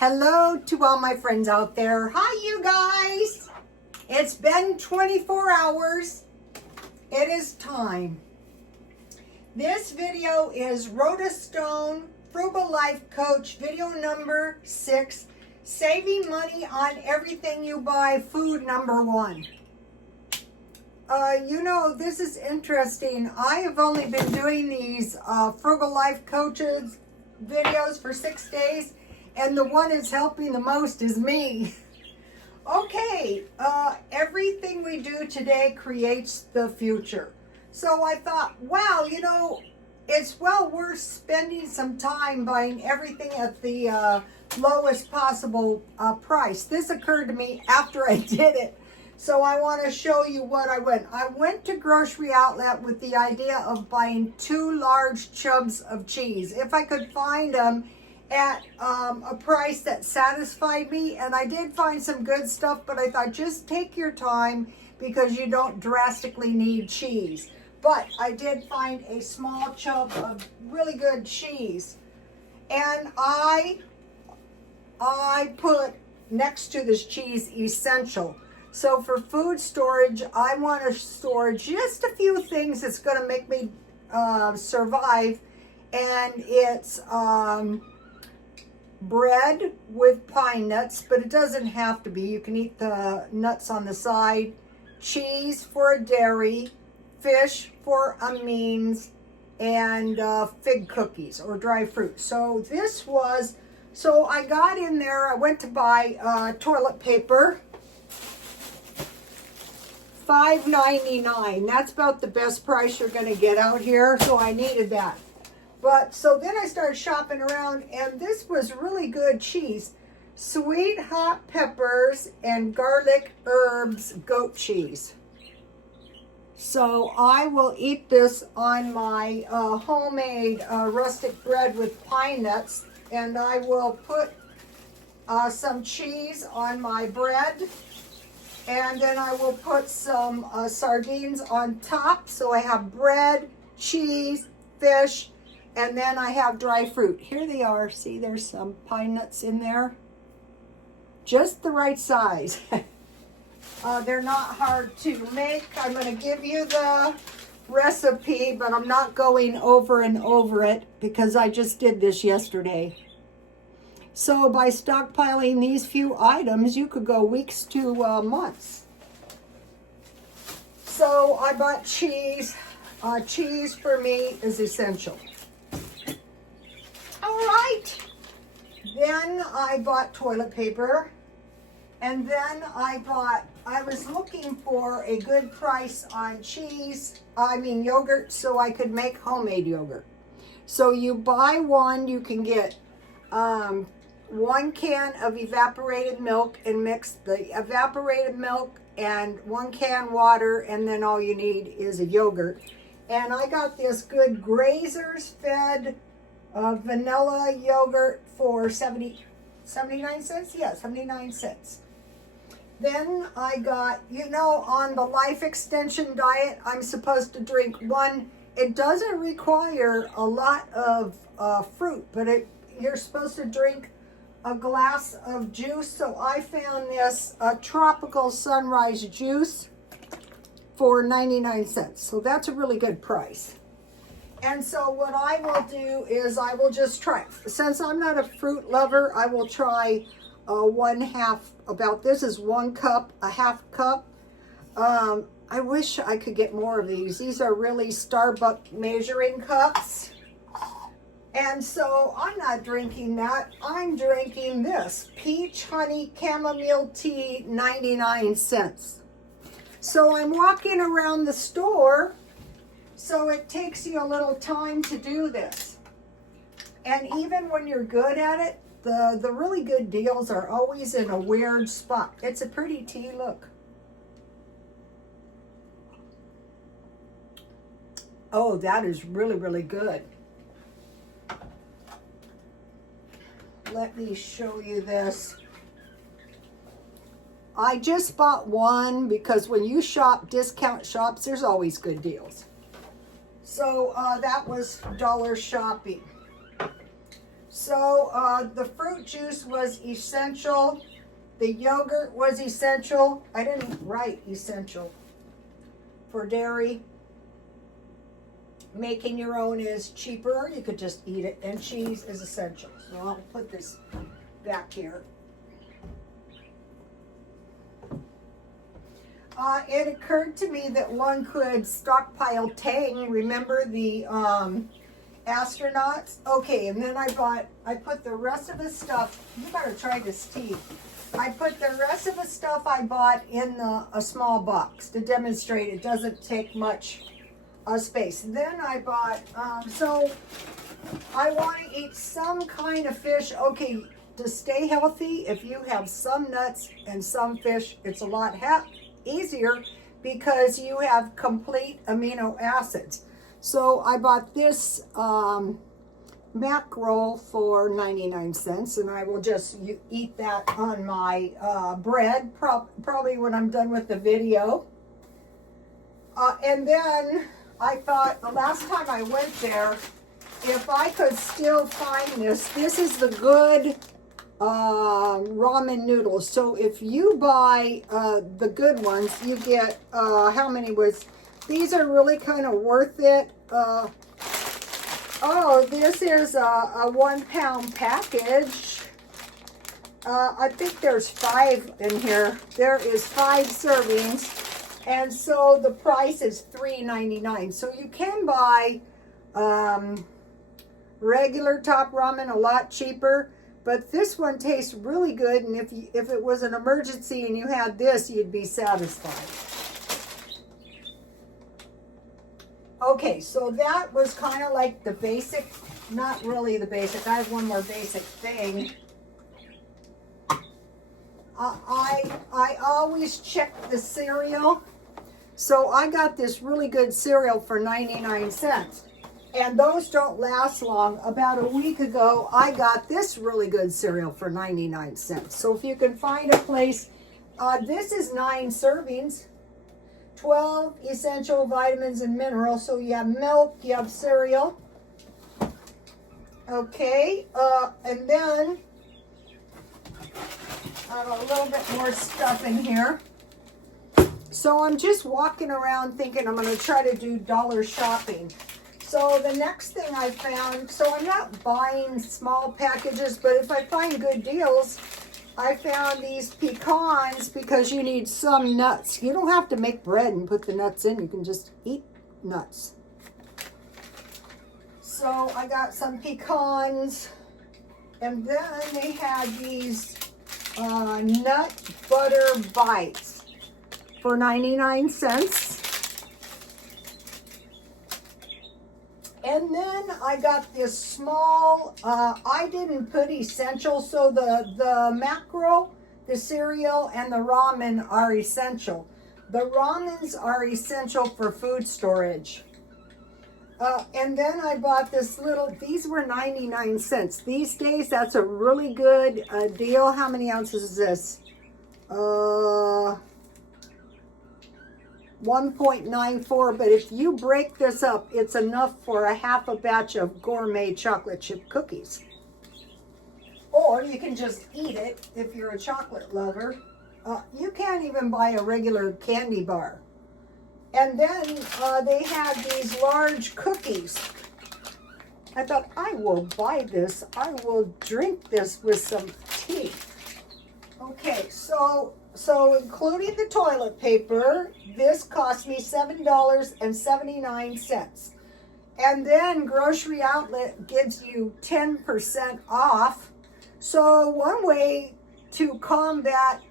Hello to all my friends out there. Hi, you guys. It's been 24 hours. It is time. This video is Rhoda Stone, Frugal Life Coach, video number 6, saving money on everything you buy, food number 1. This is interesting. I have only been doing these Frugal Life Coaches videos for 6 days, and the one is helping the most is me. Okay, everything we do today creates the future. So I thought, wow, it's well worth spending some time buying everything at the lowest possible price. This occurred to me after I did it. So I want to show you what I went. I went to Grocery Outlet with the idea of buying 2 large tubs of cheese, if I could find them at a price that satisfied me. And I did find some good stuff, but I thought just take your time because you don't drastically need cheese. But I did find a small chunk of really good cheese. And I put next to this cheese essential. So for food storage, I want to store just a few things that's going to make me survive. And it's bread with pine nuts, but it doesn't have to be. You can eat the nuts on the side. Cheese for a dairy, fish for amines, and fig cookies or dry fruit. So I got in there, I went to buy toilet paper. $5.99. That's about the best price you're going to get out here, so I needed that. But so then I started shopping around, and this was really good cheese. Sweet hot peppers and garlic herbs goat cheese. So I will eat this on my homemade rustic bread with pine nuts, and I will put some cheese on my bread. And then I will put some sardines on top. So I have bread, cheese, fish, and then I have dry fruit. Here they are. See, there's some pine nuts in there. Just the right size. They're not hard to make. I'm going to give you the recipe, but I'm not going over and over it because I just did this yesterday. So by stockpiling these few items, you could go weeks to months. So I bought cheese. Cheese for me is essential. All right. Then I bought toilet paper. And then I was looking for a good price on yogurt, so I could make homemade yogurt. So you buy one, you can get 1 can of evaporated milk and mix the evaporated milk and 1 can water, and then all you need is a yogurt. And I got this good Grazer's Fed vanilla yogurt for 79 cents? Yeah, 79 cents. Then I got, on the life extension diet, I'm supposed to drink 1. It doesn't require a lot of fruit, but you're supposed to drink a glass of juice. So I found this tropical sunrise juice for 99 cents. So that's a really good price. And so what I will do is I will just try. Since I'm not a fruit lover, I will try 1/2. About this is 1 cup, a 1/2 cup. I wish I could get more of these. These are really Starbucks measuring cups. And so I'm not drinking that. I'm drinking this peach honey chamomile tea, 99 cents. So I'm walking around the store, so it takes you a little time to do this. And even when you're good at it, the really good deals are always in a weird spot. It's a pretty tea, look. Oh, that is really, really good. Let me show you this. I just bought 1 because when you shop discount shops, there's always good deals. So that was dollar shopping. So the fruit juice was essential. The yogurt was essential. I didn't write essential for dairy. Making your own is cheaper. You could just eat it. And cheese is essential. So I'll put this back here. It occurred to me that one could stockpile Tang. Remember the astronauts? Okay, and then I put the rest of the stuff. You better try this tea. I put the rest of the stuff I bought in a small box to demonstrate it doesn't take much space. Then I bought, so I want to eat some kind of fish. Okay, to stay healthy, if you have some nuts and some fish, it's a lot easier because you have complete amino acids. So I bought this mackerel for 99 cents, and I will just eat that on my bread, probably when I'm done with the video. And then I thought the last time I went there, if I could still find this is the good ramen noodles. So if you buy the good ones, you get, how many was, these are really kind of worth it. Oh, this is a 1 pound package. I think there's 5 in here. There is 5 servings. And so the price is $3.99. So you can buy regular top ramen a lot cheaper. But this one tastes really good. And if it was an emergency and you had this, you'd be satisfied. Okay, so that was kind of like the basic, not really the basic. I have one more basic thing. I always check the cereal. So I got this really good cereal for 99 cents. And those don't last long. About a week ago, I got this really good cereal for 99 cents. So if you can find a place, this is 9 servings. 12 essential vitamins and minerals. So you have milk, you have cereal. Okay, and then I have a little bit more stuff in here. So I'm just walking around thinking I'm going to try to do dollar shopping. So the next thing I found, so I'm not buying small packages, but if I find good deals, I found these pecans because you need some nuts. You don't have to make bread and put the nuts in. You can just eat nuts. So I got some pecans. And then they had these nut butter bites for 99 cents. And then I got this small, I didn't put essential, so the mackerel, the cereal, and the ramen are essential. The ramens are essential for food storage. And then I bought this little, these were 99 cents. These days, that's a really good deal. How many ounces is this? 1.94, but if you break this up, it's enough for a half a batch of gourmet chocolate chip cookies. Or you can just eat it if you're a chocolate lover. You can't even buy a regular candy bar. And then they had these large cookies. I thought, I will buy this. I will drink this with some tea. Okay, so including the toilet paper, this cost me $7.79. And then Grocery Outlet gives you 10% off. So one way to combat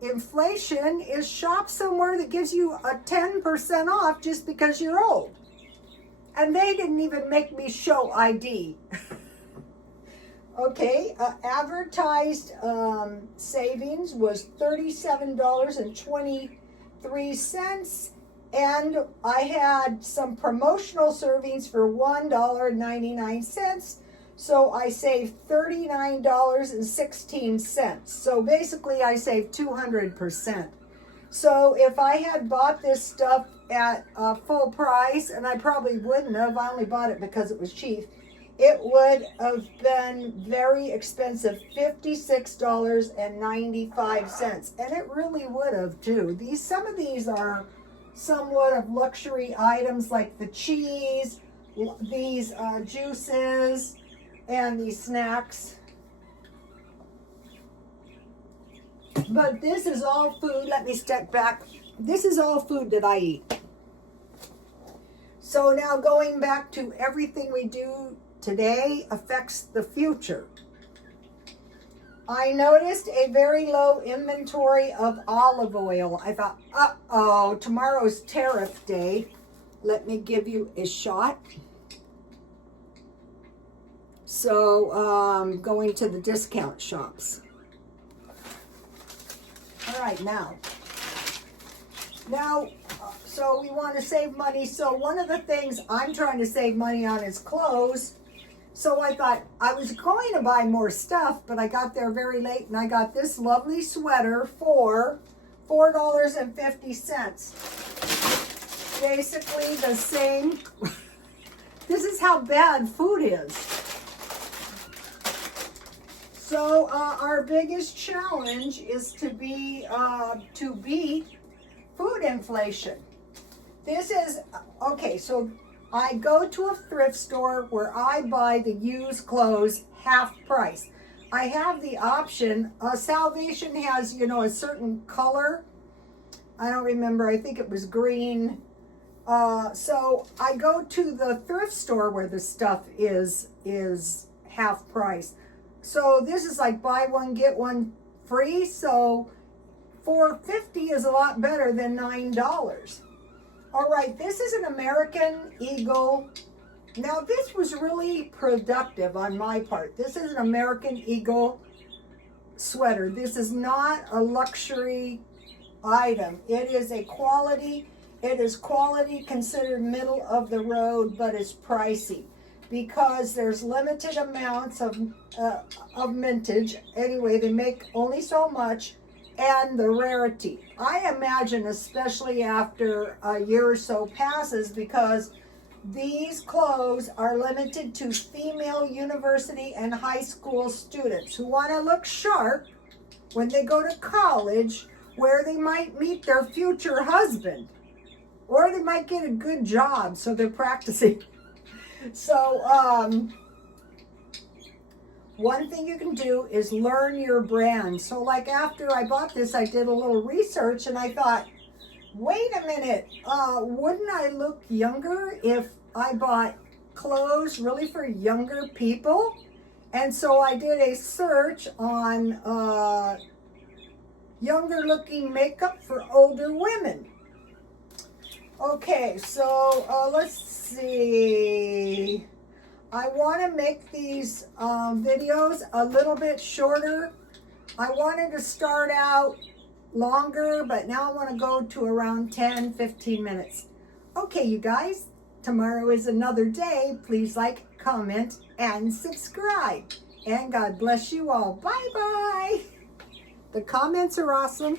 inflation is shop somewhere that gives you a 10% off just because you're old. And they didn't even make me show ID. Okay, advertised savings was $37.23, and I had some promotional servings for $1.99, so I saved $39.16. So basically I saved 200%. So if I had bought this stuff at full price, and I probably wouldn't have, I only bought it because it was cheap, it would have been very expensive, $56.95. And it really would have too. Some of these are somewhat of luxury items, like the cheese, these juices, and these snacks. But this is all food. Let me step back. This is all food that I eat. So now going back to everything we do today affects the future. I noticed a very low inventory of olive oil. I thought, uh-oh, tomorrow's tariff day. Let me give you a shot. So, going to the discount shops. All right, now, so we want to save money. So one of the things I'm trying to save money on is clothes. So I thought I was going to buy more stuff, but I got there very late and I got this lovely sweater for $4.50. Basically the same. This is how bad food is. So our biggest challenge is to beat food inflation. This is, okay, so I go to a thrift store where I buy the used clothes half price. I have the option, Salvation has, a certain color. I don't remember, I think it was green. So I go to the thrift store where the stuff is half price. So this is like buy one, get one free. So $4.50 is a lot better than $9. All right, this is an American Eagle. Now this was really productive on my part. This is an American Eagle sweater. This is not a luxury item. It is quality considered middle of the road, but it's pricey because there's limited amounts of mintage. Anyway, they make only so much. And the rarity. I imagine, especially after a year or so passes, because these clothes are limited to female university and high school students who want to look sharp when they go to college, where they might meet their future husband, or they might get a good job, so they're practicing. So, one thing you can do is learn your brand. So like after I bought this, I did a little research and I thought, wait a minute, wouldn't I look younger if I bought clothes really for younger people? And so I did a search on younger looking makeup for older women. Okay, so let's see. I want to make these videos a little bit shorter. I wanted to start out longer, but now I want to go to around 10-15 minutes. Okay, you guys, tomorrow is another day. Please like, comment, and subscribe. And God bless you all. Bye-bye. The comments are awesome.